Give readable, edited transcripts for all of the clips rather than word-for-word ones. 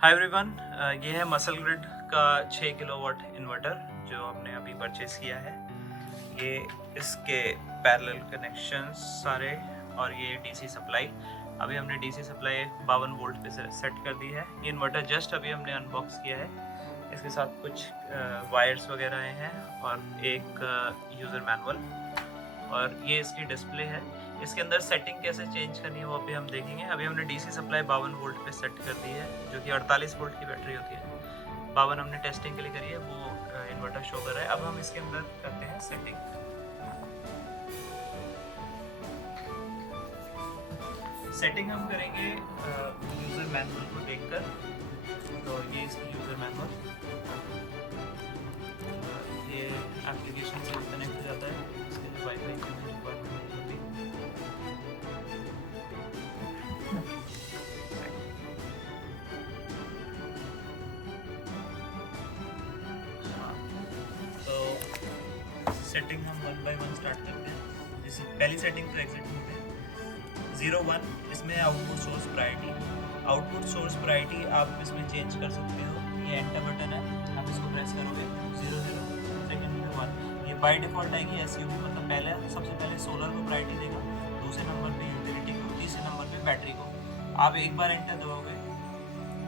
Hi everyone, ये है muscle grid का 6 किलोवाट इन्वर्टर जो हमने अभी परचेज़ किया है। ये इसके पैरेलल कनेक्शंस सारे और ये डीसी सप्लाई। अभी हमने डीसी सप्लाई 52 वोल्ट पे सेट कर दी है। ये इन्वर्टर जस्ट अभी हमने अनबॉक्स किया है। इसके साथ कुछ वायर्स वगैरह आए हैं और एक यूज़र मैनुअल और ये इसकी डिस्प्ले है। इसके अंदर सेटिंग कैसे चेंज करनी है वो अभी हम देखेंगे। अभी हमने डीसी सप्लाई 52 वोल्ट पे सेट कर दी है जो कि 48 वोल्ट की बैटरी होती है। 52 हमने टेस्टिंग के लिए करी है, वो इन्वर्टर शो कर रहा है। अब हम इसके अंदर करते हैं सेटिंग। सेटिंग हम करेंगे यूज़र मैनुअल को देखकर। तो ये इसकी यूज़र मैनुअल, ये एप्लीकेशन से कनेक्ट हो जाता है। इसके लिए वाईफाई की रिक्वायरमेंट नहीं होती। सेटिंग हम 1 बाय 1 स्टार्ट करते हैं। जैसे पहली सेटिंग तो एग्जिट होते हैं 0 1, इसमें output source priority. Output source priority आप इसमें चेंज कर सकते हो। ये एंटर बटन है, आप इसको प्रेस करोगे 0 0, सेकंड में 1। ये बाय डिफॉल्ट आएगी एसयूवी, मतलब पहले सबसे पहले सोलर को प्रायोरिटी देगा, दूसरे नंबर पे यूटिलिटी को, तीसरे नंबर पे बैटरी को। आप एक बार एंटर दबाओगे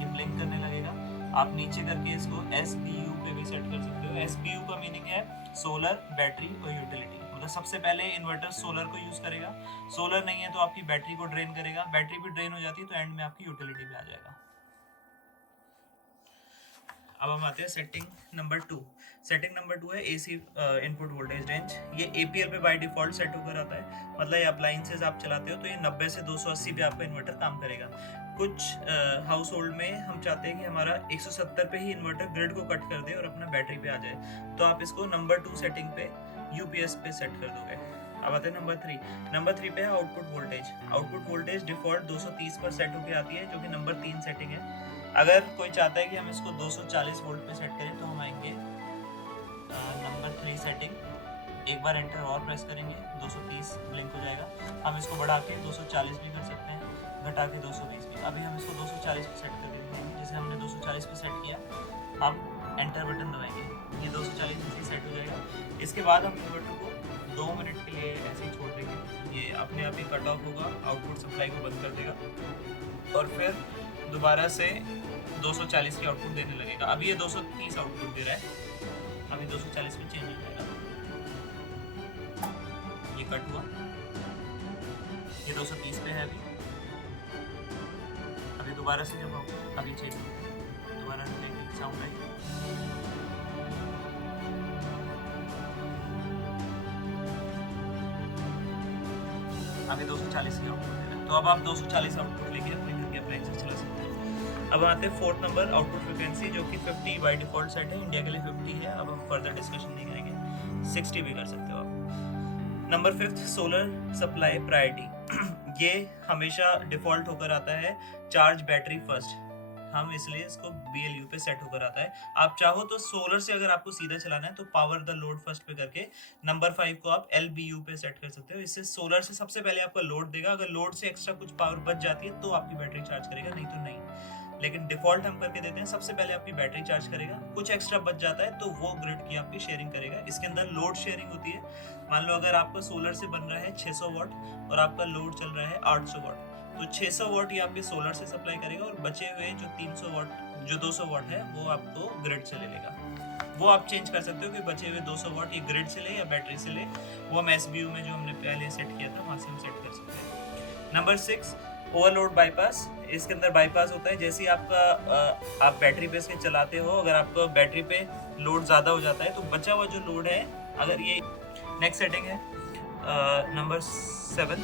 ये ब्लिंक करने लगेगा। आप नीचे करके इसको SPU पे भी सेट कर सकते हो। SPU का मीनिंग है सोलर, बैटरी और यूटिलिटी। मतलब सबसे पहले इन्वर्टर सोलर को यूज करेगा, सोलर नहीं है तो आपकी बैटरी को ड्रेन करेगा, बैटरी भी ड्रेन हो जाती है तो एंड में आपकी यूटिलिटी पे आ जाएगा। अब हम आते हैं सेटिंग नंबर 2। सेटिंग नंबर 2 है AC इनपुट वोल्टेज रेंज। ये APL पे बाय डिफॉल्ट सेट होकर आता है। मतलब ये अप्लायंसेस आप चलाते हो तो ये 90 से 280 पे आपका इन्वर्टर काम करेगा। कुछ हाउस होल्ड में हम चाहते हैं कि हमारा 170 पे ही इन्वर्टर ग्रिड को कट कर दे और अपना बैटरी पे आ जाए, तो आप इसको नंबर 2 सेटिंग पे UPS पे सेट कर दोगे। अब आते हैं नंबर 3। नंबर 3 पे है output voltage. Output voltage default 230 पर सेट होकर आती है, जो कि नंबर 3 सेटिंग है। अगर कोई चाहता है कि हम इसको 240 वोल्ट पे सेट करें तो हम आएंगे नंबर 3 सेटिंग, एक बार एंटर और प्रेस करेंगे 230 ब्लिंक हो जाएगा। हम इसको बढ़ा के 240 भी कर सकते हैं, घटा के 220 भी। अभी हम इसको 240 पे सेट कर देंगे। जैसे हमने 240 पे सेट किया, हम एंटर बटन दबाएंगे, ये 240 से सेट हो जाएगा। इसके बाद हम इन्वर्टर को 2 मिनट के लिए ऐसे ही छोड़ देंगे। ये अपने आप ही कट ऑफ होगा, आउटपुट सप्लाई को बंद कर देगा और फिर दोबारा से 240 की आउटपुट देने लगेगा। अभी ये 230 आउटपुट दे रहा है, अभी 240 में चेंज हो जाएगा। ये कट हुआ, ये 230 पे है अभी दोबारा से जब अभी चेंज दोबारा साउंड आएगी। अभी 240 की आउटपुट दे रहा है, तो अब आप 240 आउटपुट लेके अपने घर के अप्लायंसेस चला सकते हो। अब आते हैं 4th नंबर, आउटपुट फ्रीक्वेंसी, जो कि 50 बाय डिफॉल्ट सेट है। इंडिया के लिए 50 है। अब हम फर्दर डिस्कशन नहीं करेंगे, 60 भी कर सकते हो आप। Number 5, solar supply priority. ये हमेशा डिफॉल्ट होकर आता है चार्ज बैटरी फर्स्ट, हम इसलिए इसको BLU पे सेट होकर आता है। आप चाहो तो सोलर से अगर आपको सीधा चलाना है तो पावर द लोड फर्स्ट पे करके नंबर 5 को आप LBU पे सेट कर सकते हो। इससे सोलर से सबसे पहले आपका लोड देगा, अगर लोड से एक्स्ट्रा कुछ पावर बच जाती है तो आपकी बैटरी चार्ज करेगा, नहीं तो नहीं। लेकिन डिफॉल्ट हम करके देते हैं, सबसे पहले आपकी बैटरी चार्ज करेगा, कुछ एक्स्ट्रा बच जाता है तो वो ग्रिड की आपकी शेयरिंग करेगा। इसके अंदर लोड शेयरिंग होती है। मान लो अगर आपका सोलर से बन रहा है 600 वाट और आपका लोड चल रहा है 800 वाट, तो 600 वाट ये आपके सोलर से सप्लाई करेगा और बचे हुए जो 300 वाट जो 200 वाट है वो आपको ग्रिड से ले लेगा। वो आप चेंज कर सकते हो कि बचे हुए 200 वाट ये ग्रिड से ले या बैटरी से ले, वो हम SBU में जो हमने पहले सेट किया था वहाँ से हम सेट कर सकते हैं। Number 6, overload bypass. इसके अंदर बाईपास होता है जैसे ही आपका आप बैटरी पे इसके चलाते हो, अगर आपका बैटरी पे लोड ज़्यादा हो जाता है तो बचा हुआ जो लोड है, अगर ये नेक्स्ट सेटिंग है number 7,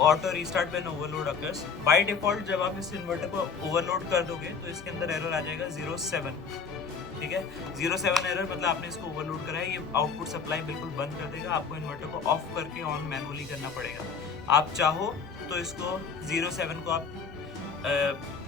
auto restart when overload occurs. By default जब आप इस इन्वर्टर को ओवरलोड कर दोगे तो इसके अंदर एरर आ जाएगा 07, ठीक है। 07 एरर मतलब आपने इसको ओवरलोड करा है, ये आउटपुट सप्लाई बिल्कुल बंद कर देगा। आपको इन्वर्टर को ऑफ करके ऑन मैनुअली करना पड़ेगा। आप चाहो तो इसको 07 को आप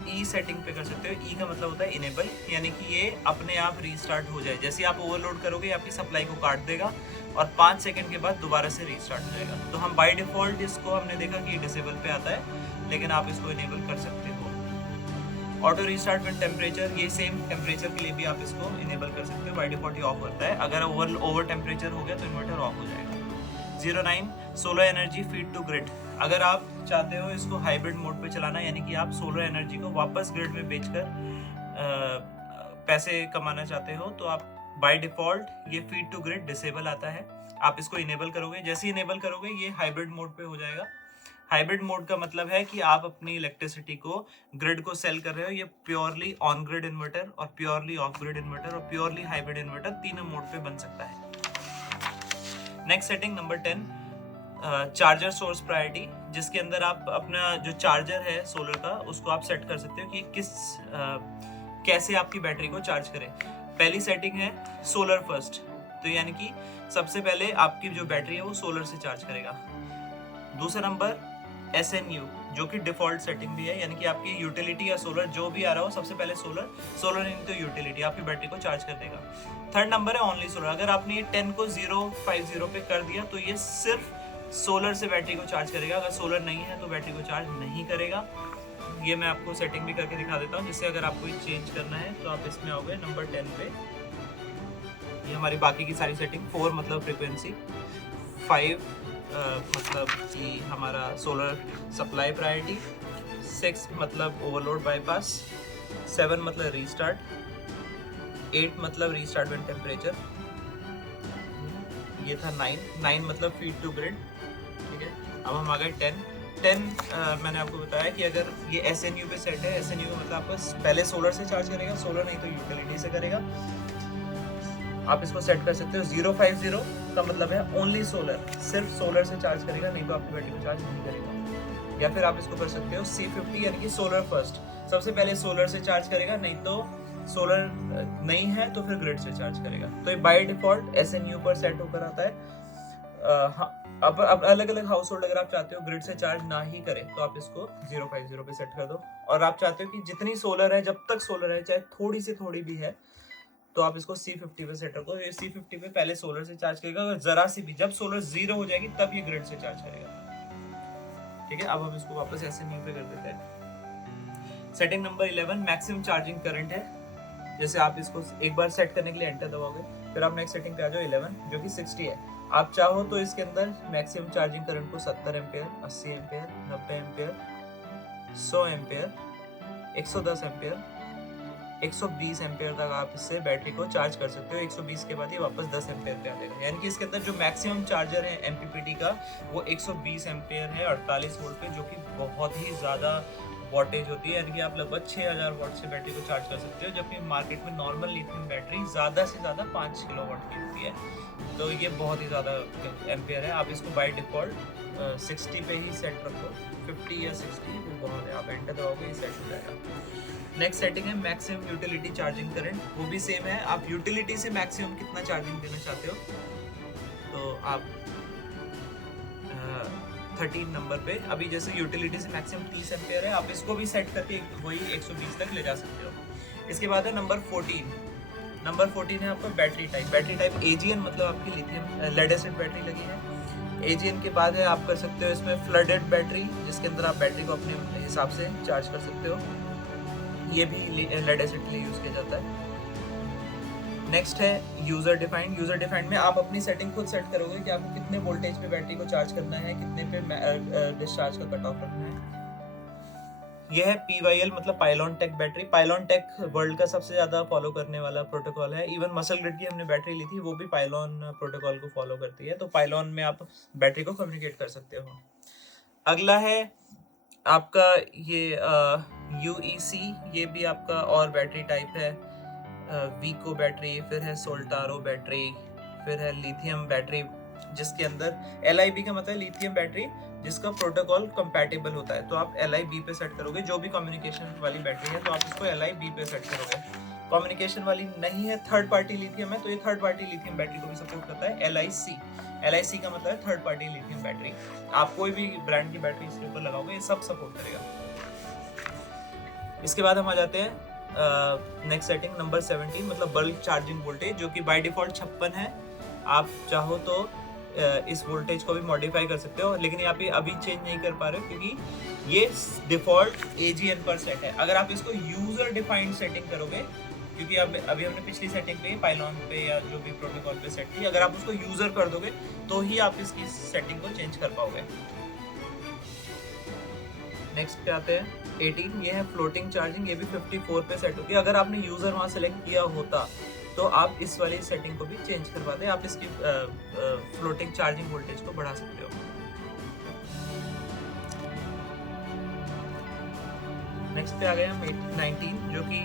E सेटिंग पे कर सकते हो। E का मतलब होता है इनेबल, यानी कि ये अपने आप रीस्टार्ट हो जाए। जैसे आप ओवरलोड करोगे आपकी सप्लाई को काट देगा और 5 सेकंड के बाद दोबारा से रीस्टार्ट हो जाएगा। तो हम बाय डिफॉल्ट इसको हमने देखा कि डिसेबल पे आता है, लेकिन आप इसको इनेबल कर सकते हो। ऑटो रीस्टार्ट विद टेम्परेचर, ये सेम टेम्परेचर के लिए भी आप इसको इनेबल कर सकते हो, बाय डिफॉल्ट ये ऑफ होता है, अगर ओवर टेम्परेचर हो गया तो इन्वर्टर ऑफ हो जाएगा। 09 solar energy feed to grid, अगर आप चाहते हो इसको हाइब्रिड मोड पे चलाना, यानी कि आप सोलर एनर्जी को वापस ग्रिड में बेचकर पैसे कमाना चाहते हो, तो आप बाय डिफॉल्ट ये फीड टू ग्रिड डिसेबल आता है, आप इसको इनेबल करोगे, जैसे ही इनेबल करोगे ये हाइब्रिड मोड पे हो जाएगा। हाइब्रिड मोड का मतलब है कि आप अपनी इलेक्ट्रिसिटी को ग्रिड को सेल कर रहे हो, ये प्योरली ऑन ग्रिड इन्वर्टर और प्योरली ऑफ ग्रिड इन्वर्टर और प्योरली हाइब्रिड इन्वर्टर तीनों मोड पे बन सकता है। Next setting number 10, charger source priority, जिसके अंदर आप अपना जो चार्जर है सोलर का उसको आप सेट कर सकते हो कि कैसे आपकी बैटरी को चार्ज करें। पहली सेटिंग है सोलर फर्स्ट, तो यानी कि सबसे पहले आपकी जो बैटरी है वो सोलर से चार्ज करेगा। दूसरा नंबर SNU, जो कि डिफॉल्ट सेटिंग भी है, यानी कि आपकी यूटिलिटी या सोलर जो भी आ रहा हो सबसे पहले सोलर नहीं तो यूटिलिटी आपकी बैटरी को चार्ज कर देगा। थर्ड नंबर है ओनली सोलर, अगर आपने ये 10 को 050 पे कर दिया तो ये सिर्फ सोलर से बैटरी को चार्ज करेगा, अगर सोलर नहीं है तो बैटरी को चार्ज नहीं करेगा। ये मैं आपको सेटिंग भी करके दिखा देता हूँ, जिससे अगर आपको ये चेंज करना है तो आप इसमें आओगे नंबर 10 पे। ये हमारी बाकी की सारी सेटिंग, 4 मतलब फ्रीक्वेंसी, 5 मतलब कि हमारा सोलर सप्लाई प्रायोरिटी, 6 मतलब ओवरलोड बाईपास, 7 मतलब रीस्टार्ट, 8 मतलब रीस्टार्ट व्हेन टेम्परेचर, ये था 9 मतलब फीड टू ग्रिड। ठीक है, अब हम आ गए 10 मैंने आपको बताया कि अगर ये SNU पे सेट है, SNU का मतलब आपका पहले सोलर से चार्ज करेगा, सोलर नहीं तो यूटिलिटी से करेगा, आप इसको सेट कर सकते हो। 050 का मतलब है ओनली सोलर, सिर्फ सोलर से चार्ज करेगा, नहीं तो आपकी बैटरी को चार्ज नहीं करेगा। या फिर आप इसको कर सकते हो C50, यानी कि सोलर फर्स्ट, सबसे पहले सोलर से चार्ज करेगा, नहीं तो सोलर नहीं है तो फिर ग्रिड से चार्ज करेगा। तो ये बाय डिफॉल्ट SNU पर सेट होकर आता है। अब अलग अलग हाउस होल्ड अगर आप चाहते हो ग्रिड से चार्ज ना ही करे तो आप इसको 050 पे सेट कर दो, और आप चाहते हो कि जितनी सोलर है, जब तक सोलर है चाहे थोड़ी से थोड़ी भी है, तो आप इसको C50 पे सेट रखो। ये C50 पे पहले सोलर से चार्ज करेगा, अगर जरा सी भी, जब सोलर 0 हो जाएगी तब ये ग्रिड से चार्ज करेगा। ठीक है, अब हम इसको वापस SNU पे कर देते हैं। Setting number 11 maximum charging current है, जैसे आप इसको एक बार सेट करने के लिए एंटर दबाओगे, फिर आप नेक्स्ट सेटिंग पे आ जाओ 11 जो कि 60 है। आप चाहो तो इसके अंदर मैक्सिमम चार्जिंग करंट को 70 ampere, 80 ampere, 90 ampere, 100 ampere, 110 ampere, 120 ampere तक आप इससे बैटरी को चार्ज कर सकते हो। 120 के बाद ये वापस 10 एम्पेयर पे आ जाएगा, यानी कि इसके अंदर जो मैक्सिमम चार्जर है MPPT का वो 120 एम्पेयर है 48 वोल्ट पे, जो कि बहुत ही ज़्यादा वॉटेज होती है, यानी कि आप लगभग 6000 वॉट से बैटरी को चार्ज कर सकते हो, जबकि मार्केट में नॉर्मल लिथियम बैटरी ज़्यादा से ज़्यादा 5 किलोवाट की होती है, तो ये बहुत ही ज़्यादा एम्पेयर है। आप इसको बाय डिफ़ॉल्ट 60 पे ही सेट रखो, 50 या 60 वो बहुत है, आप एंटर दबाओगे ये सेट हो जाएगा। नेक्स्ट सेटिंग है मैक्सिमम यूटिलिटी चार्जिंग करंट, वो भी सेम है, आप यूटिलिटी से मैक्सिमम कितना चार्जिंग देना चाहते हो, तो आप 13 नंबर पे, अभी जैसे यूटिलिटी से मैक्सिमम 30 एम्पेयर है, आप इसको भी सेट करके वही 120 तक ले जा सकते हो। इसके बाद है नंबर 14। नंबर 14 है आपका बैटरी टाइप AGN, मतलब आपकी लिथियम लेड एसिड बैटरी लगी है। AGN के बाद है आप कर सकते हो इसमें फ्लडेड बैटरी, जिसके अंदर आप बैटरी को अपने हिसाब से चार्ज कर सकते हो, ये भी लेड एसिड के लिए यूज़ किया जाता है। नेक्स्ट है यूज़र डिफाइंड में आप अपनी सेटिंग खुद सेट करोगे कि आपको कितने वोल्टेज पे बैटरी को चार्ज करना है, कितने पे डिस्चार्ज का कट ऑफ रखना है। यह है PYL मतलब Pylontech battery. Pylontech world का सबसे ज़्यादा फॉलो करने वाला प्रोटोकॉल है, इवन मसल ग्रिड की हमने बैटरी ली थी वो भी पाइलॉन प्रोटोकॉल को फॉलो करती है, तो पाइलॉन में आप बैटरी को कम्युनिकेट कर सकते हो। अगला है आपका ये UEC, ये भी आपका और बैटरी टाइप है। वीको बैटरी, फिर है सोल्टारो बैटरी, फिर है लिथियम बैटरी, जिसके अंदर LIB का मतलब लिथियम बैटरी जिसका प्रोटोकॉल कंपैटिबल होता है, तो आप LIB पे सेट करोगे। जो भी कम्युनिकेशन वाली बैटरी है तो आप इसको LIB पे सेट करोगे। कम्युनिकेशन वाली नहीं है, थर्ड पार्टी लिथियम है, तो ये थर्ड पार्टी लिथियम बैटरी को भी सपोर्ट करता है। LIC का मतलब है थर्ड पार्टी लिथियम बैटरी। आप कोई भी ब्रांड की बैटरी इसके ऊपर लगाओगे ये सब सपोर्ट करेगा। इसके बाद हम आ जाते हैं नेक्स्ट सेटिंग नंबर 17 मतलब बल्क चार्जिंग वोल्टेज, जो कि बाय डिफॉल्ट 56 है। आप चाहो तो इस वोल्टेज को भी मॉडिफाई कर सकते हो, लेकिन यहाँ पे अभी चेंज नहीं कर पा रहे हो क्योंकि ये डिफॉल्ट AGN पर सेट है। अगर आप इसको यूजर डिफाइंड सेटिंग करोगे, क्योंकि अब अभी हमने पिछली सेटिंग पे पाइलॉन पे या जो भी प्रोटोकॉल पे सेट थी, अगर आप उसको यूजर कर दोगे तो ही आप इसकी सेटिंग को चेंज कर पाओगे। नेक्स्ट पे आते हैं 18, ये है फ्लोटिंग चार्जिंग। ये भी 54 पे सेट होती है। अगर आपने यूजर वहां सेलेक्ट किया होता तो आप इस वाली सेटिंग को भी चेंज कर पाते। आप इसकी फ्लोटिंग चार्जिंग वोल्टेज को बढ़ा सकते हो। नेक्स्ट पे आ गए हम 19, जो कि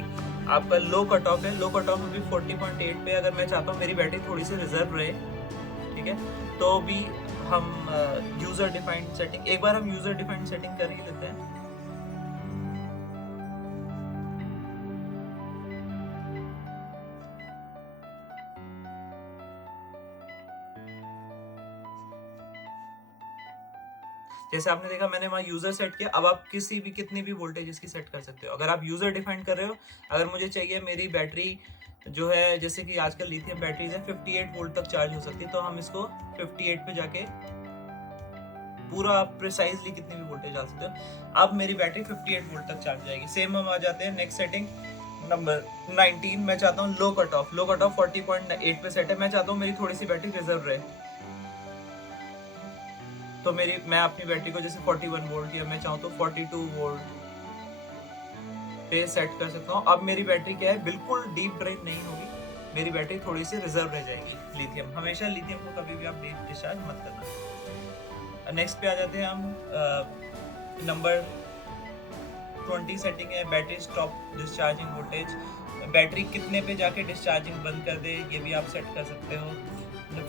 आपका लो कट ऑफ है। लो कट ऑफ अभी 40.8 पे। अगर मैं चाहता हूँ मेरी बैटरी थोड़ी सी रिजर्व रहे, ठीक है, तो भी हम यूजर डिफाइंड सेटिंग, एक बार हम यूजर डिफाइंड सेटिंग कर ही लेते हैं। जैसे आपने देखा मैंने वहाँ यूजर सेट किया। अब आप किसी भी कितनी भी वोल्टेज इसकी सेट कर सकते हो। अगर आप यूजर डिफाइन कर रहे हो, अगर मुझे चाहिए मेरी बैटरी जो है, जैसे कि आजकल लिथियम बैटरीज है 58 वोल्ट तक चार्ज हो सकती है, तो हम इसको 58 पे जाके पूरा प्रिसाइजली कितनी भी वोल्टेज डाल सकते हो। अब मेरी बैटरी 58 वोल्ट तक चार्ज जाएगी। सेम हम आ जाते हैं नेक्स्ट सेटिंग नंबर 19। मैं चाहता हूँ लो कट ऑफ। लो कट ऑफ 40.8 पे सेट है। मैं चाहता हूँ मेरी थोड़ी सी बैटरी रिजर्व रहे, तो मैं अपनी बैटरी को जैसे 41 वोल्ट या मैं चाहूँ तो 42 वोल्ट पे सेट कर सकता हूँ। अब मेरी बैटरी क्या है, बिल्कुल डीप ड्रेन नहीं होगी, मेरी बैटरी थोड़ी सी रिजर्व रह जाएगी। लिथियम, हमेशा लिथियम को कभी भी आप डीप डिस्चार्ज मत करना। नेक्स्ट पे आ जाते हैं हम नंबर 20 सेटिंग है battery stop discharging voltage. Battery कितने पे जाके डिस्चार्जिंग बंद कर दे, ये भी आप सेट कर सकते हो।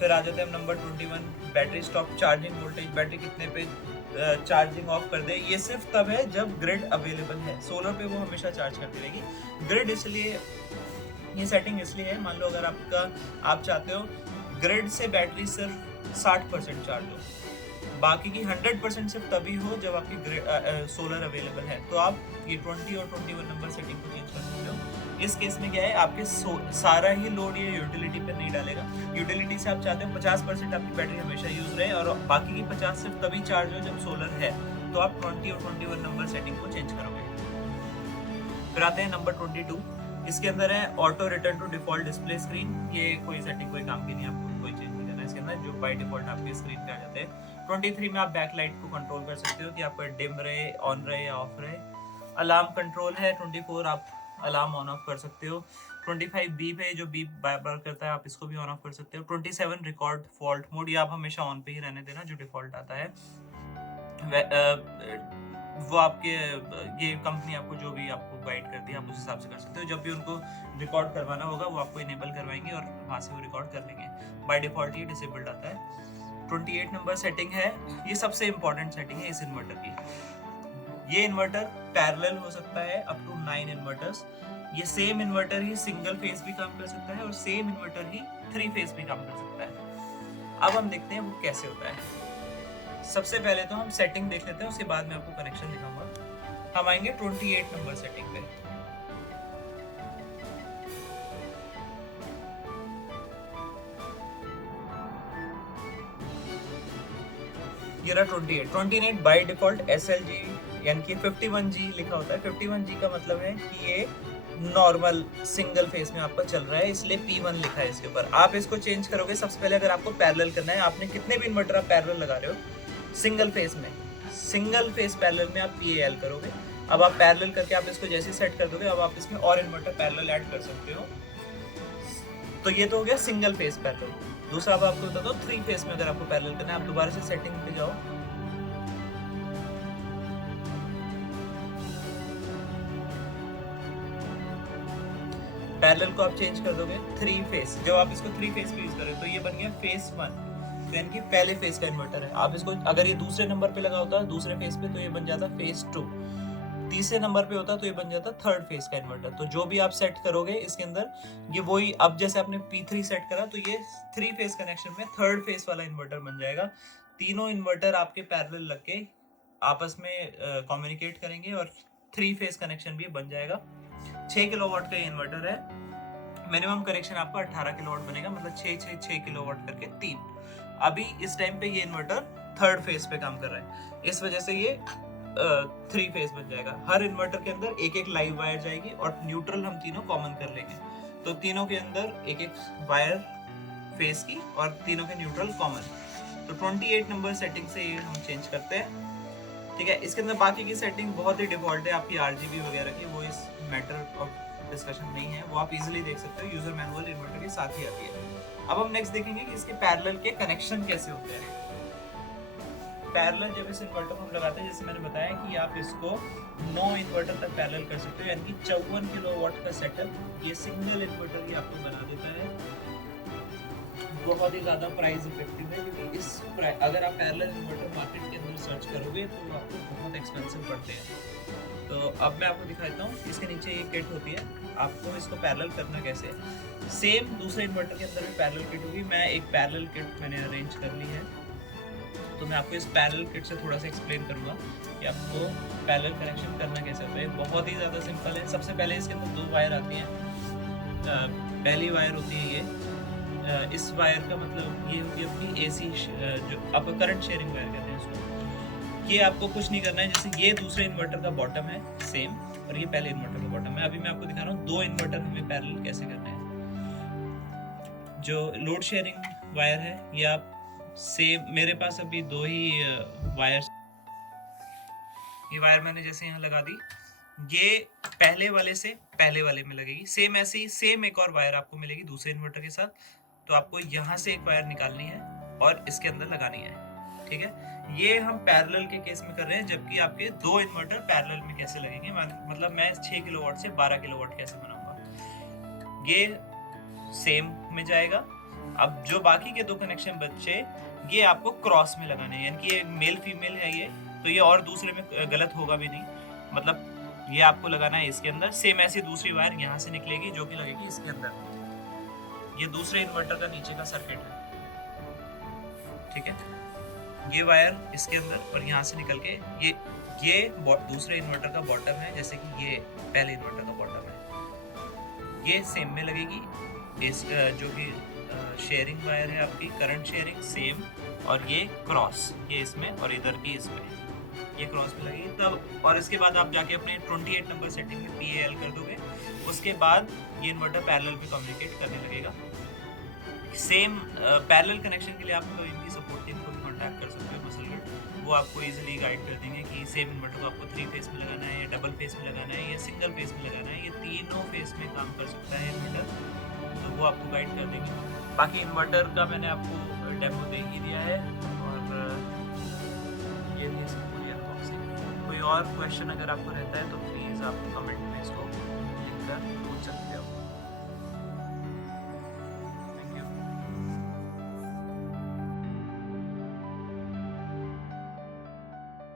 फिर आ जाते हैं हम number 21 battery stop charging voltage. Battery कितने पे चार्जिंग ऑफ कर दे। ये सिर्फ तब है जब ग्रिड अवेलेबल है। सोलर पे वो हमेशा चार्ज करती रहेगी। ग्रिड इसलिए, ये सेटिंग इसलिए है, मान लो अगर आप चाहते हो ग्रिड से बैटरी सिर्फ 60% चार्ज हो, बाकी की 100% सिर्फ तभी हो जब आपकी सोलर अवेलेबल है, तो आप ये 20 और 21 नंबर सेटिंग को चेंज कर सकते हो। इस केस में क्या है, आपके सारा ही लोड ये यूटिलिटी पे नहीं डालेगा। यूटिलिटी से आप चाहते हो 50% आपकी बैटरी हमेशा यूज रहे और बाकी की 50 सिर्फ तभी चार्ज हो जब सोलर है, तो आप 20 और 21 नंबर सेटिंग को चेंज करोगे। फिर आते हैं नंबर 22। इसके अंदर है auto return to default display screen. ये कोई सेटिंग कोई काम की नहीं, आपको कोई चेंज नहीं करना इसके अंदर, जो बाय डिफॉल्ट आपकी स्क्रीन पे आ जाते हैं। 23 में आप बैकलाइट को कंट्रोल कर सकते हो कि आपका डिम रहे, ऑन रहे या ऑफ रहे। अलार्म कंट्रोल है। 24 आप अलार्म ऑन ऑफ कर सकते हो। 25 बीप है, जो बीप बार बार करता है, आप इसको भी ऑन ऑफ कर सकते हो। 27 रिकॉर्ड फॉल्ट मोड, ये आप हमेशा ऑन पे ही रहने देना, जो डिफॉल्ट आता है। वो आपके ये कंपनी आपको जो भी आपको गाइड करती है आप उस हिसाब से कर सकते हो। जब भी उनको रिकॉर्ड करवाना होगा वो आपको इनेबल करवाएंगे और वहाँ से वो रिकॉर्ड कर लेंगे। बाय डिफॉल्ट ये डिसेबल्ड आता है। 28 नंबर सेटिंग है, ये सबसे इंपॉर्टेंट सेटिंग है इस इन्वर्टर की। ये इन्वर्टर पैरेलल हो सकता है अप टू 9 इन्वर्टर्स। ये सेम इन्वर्टर ही सिंगल फेज भी काम कर सकता है और सेम इन्वर्टर ही 3 फेज भी काम कर सकता है। अब हम देखते हैं वो कैसे होता है। सबसे पहले तो हम सेटिंग देख लेते हैं, उसके बाद में आपको कनेक्शन दिखाऊंगा। हम आएंगे 28 नंबर सेटिंग पे। ये रहा 28 बाय डिफॉल्ट SLG यानी कि 51G लिखा होता है। 51G का मतलब है कि ये नॉर्मल सिंगल फेस में आपका चल रहा है, इसलिए P1 लिखा है इसके ऊपर। आप इसको चेंज करोगे सबसे पहले, अगर आपको पैरेलल करना है, आपने कितने भी इन्वर्टर आप पैरेलल लगा रहे हो सिंगल फेस में, सिंगल फेस पैरेलल में आप PAL करोगे। अब आप पैरेलल करके आप इसको जैसे सेट कर दोगे, अब आप इसमें और इन्वर्टर पैरेलल ऐड कर सकते हो। तो ये तो हो गया सिंगल फेस पैरेलल। दूसरा अब आपको बता दो 3 फेस में अगर आपको पैरेलल करना है, आप दोबारा से सेटिंग पे जाओ। पैरेलल को आप चेंज कर दोगे 3 फेस। जब आप इसको 3 फेस पे यूज करें तो ये बन गया फेस 1, यानी कि पहले फेस का इन्वर्टर है। आप इसको अगर ये दूसरे नंबर पे लगा होता है दूसरे फेस पे, तो ये बन जाता फेस 2। तीसरे नंबर पे होता तो ये बन जाता थर्ड फेस का इन्वर्टर। तो जो भी आप सेट करोगे इसके अंदर, ये वही, अब जैसे आपने P3 सेट करा तो ये 3 फेस कनेक्शन में थर्ड फेस वाला इन्वर्टर बन जाएगा। तीनों इन्वर्टर आपके पैरेलल लग के आपस में कम्युनिकेट करेंगे और 3 फेस कनेक्शन भी बन जाएगा। 6 किलोवाट का ये इन्वर्टर है। मिनिमम कनेक्शन आपका 18 किलोवाट बनेगा, मतलब 6 किलोवाट करके 3। अभी इस टाइम पे ये इन्वर्टर थर्ड फेज पे काम कर रहा है, इस वजह से ये 3 फेज बन जाएगा। हर इन्वर्टर के अंदर एक एक लाइव वायर जाएगी और न्यूट्रल हम तीनों कॉमन कर लेंगे, तो तीनों के अंदर एक एक वायर फेज की और तीनों के न्यूट्रल कॉमन। तो 28 नंबर सेटिंग से ये हम चेंज करते हैं, ठीक है। इसके अंदर बाकी की सेटिंग बहुत ही डिफॉल्ट है आपकी RGB वगैरह की, वो इस मैटर ऑफ डिस्कशन नहीं है, वो आप इजीली देख सकते हो, यूजर मैनुअल इन्वर्टर के साथ ही आती है। अब हम नेक्स्ट देखेंगे कि इसके पैरेलल के कनेक्शन कैसे होते हैं। पैरेलल जब इस इन्वर्टर को हम लगाते हैं, जैसे मैंने बताया कि आप इसको 9 इन्वर्टर तक पैरेलल कर सकते हो, यानी कि 54 किलोवाट का सेटअप ये सिंगल इन्वर्टर ही आपको बना देता है। बहुत ही ज़्यादा प्राइस इफेक्टिव है, क्योंकि अगर आप पैरेलल इन्वर्टर मार्केट के अंदर सर्च करोगे तो आपको बहुत एक्सपेंसिव पड़ते हैं। तो अब मैं आपको दिखाता हूँ, इसके नीचे ये किट होती है, आपको इसको पैरेलल करना कैसे है। सेम दूसरे इन्वर्टर के अंदर भी पैरेलल किट होगी, मैं एक पैरेलल किट मैंने अरेंज कर ली है, तो मैं आपको इस पैरेलल किट से थोड़ा सा एक्सप्लेन करूँगा कि आपको पैरेलल कनेक्शन करना कैसे होता है। बहुत ही ज़्यादा सिंपल है। सबसे पहले इसके अंदर 2 वायर आती हैं। पहली वायर होती है ये, इस वायर का मतलब ये होती है अपनी AC जो आप करंट शेयरिंग वायर कहते हैं उसको। ये आपको कुछ नहीं करना है, जैसे ये दूसरे इन्वर्टर का बॉटम है सेम, और ये पहले इन्वर्टर का बॉटम है। अभी मैं आपको दिखा रहा हूँ 2 इन्वर्टर हमें पैरेलल कैसे करना है। जो लोड शेयरिंग वायर है ये आप सेम, मेरे पास अभी 2 ही वायर, ये वायर मैंने जैसे यहाँ लगा दी, ये पहले वाले से पहले वाले में लगेगी। सेम ऐसे ही सेम एक और वायर आपको मिलेगी दूसरे इन्वर्टर के साथ, तो आपको यहाँ से एक वायर निकालनी है और इसके अंदर लगानी है, ठीक है। ये हम पैरेलल के केस में कर रहे हैं, जबकि आपके 2 इन्वर्टर पैरेलल में कैसे लगेंगे, मतलब मैं 6 किलोवाट से 12 किलोवाट कैसे बनाऊंगा, ये सेम में जाएगा। अब जो बाकी के 2 कनेक्शन बचे, ये आपको क्रॉस में लगाने हैं, यानी कि ये मेल फीमेल है ये, तो ये और दूसरे में गलत होगा भी नहीं, मतलब ये आपको लगाना है इसके अंदर। सेम ऐसी दूसरी वायर यहाँ से निकलेगी जो कि लगेगी इसके अंदर। ये दूसरे इन्वर्टर का नीचे का सर्किट है, ठीक है। ये वायर इसके अंदर और यहाँ से निकल के ये दूसरे इन्वर्टर का बॉटम है, जैसे कि ये पहले इन्वर्टर का बॉटम है, ये सेम में लगेगी। इस जो कि शेयरिंग वायर है आपकी करंट शेयरिंग सेम, और ये क्रॉस, ये इसमें और इधर की इसमें, ये क्रॉस में लगेगी तब। और इसके बाद आप जाके अपने 28 नंबर सेटिंग में PAL कर दोगे, उसके बाद ये इन्वर्टर पैरेलल पे कम्युनिकेट करने लगेगा। सेम पैरेलल कनेक्शन के लिए आप इनकी सपोर्ट टीम को भी कॉन्टैक्ट कर सकते हो, मसलगढ़, वो आपको इजीली गाइड कर देंगे कि सेम इन्वर्टर को आपको 3 फेस में लगाना है या डबल फेस में लगाना है या सिंगल फेस में लगाना है, ये तीनों फेस में काम कर सकता है इन्वर्टर, तो वो आपको गाइड कर देंगे। बाकी इन्वर्टर का मैंने आपको डेमो दे ही दिया है, और ये थी इसकी पूरी अनबॉक्सिंग। कोई और क्वेश्चन अगर आपको रहता है तो प्लीज़ आप कमेंट में इसको लिख कर पूछ सकते हो।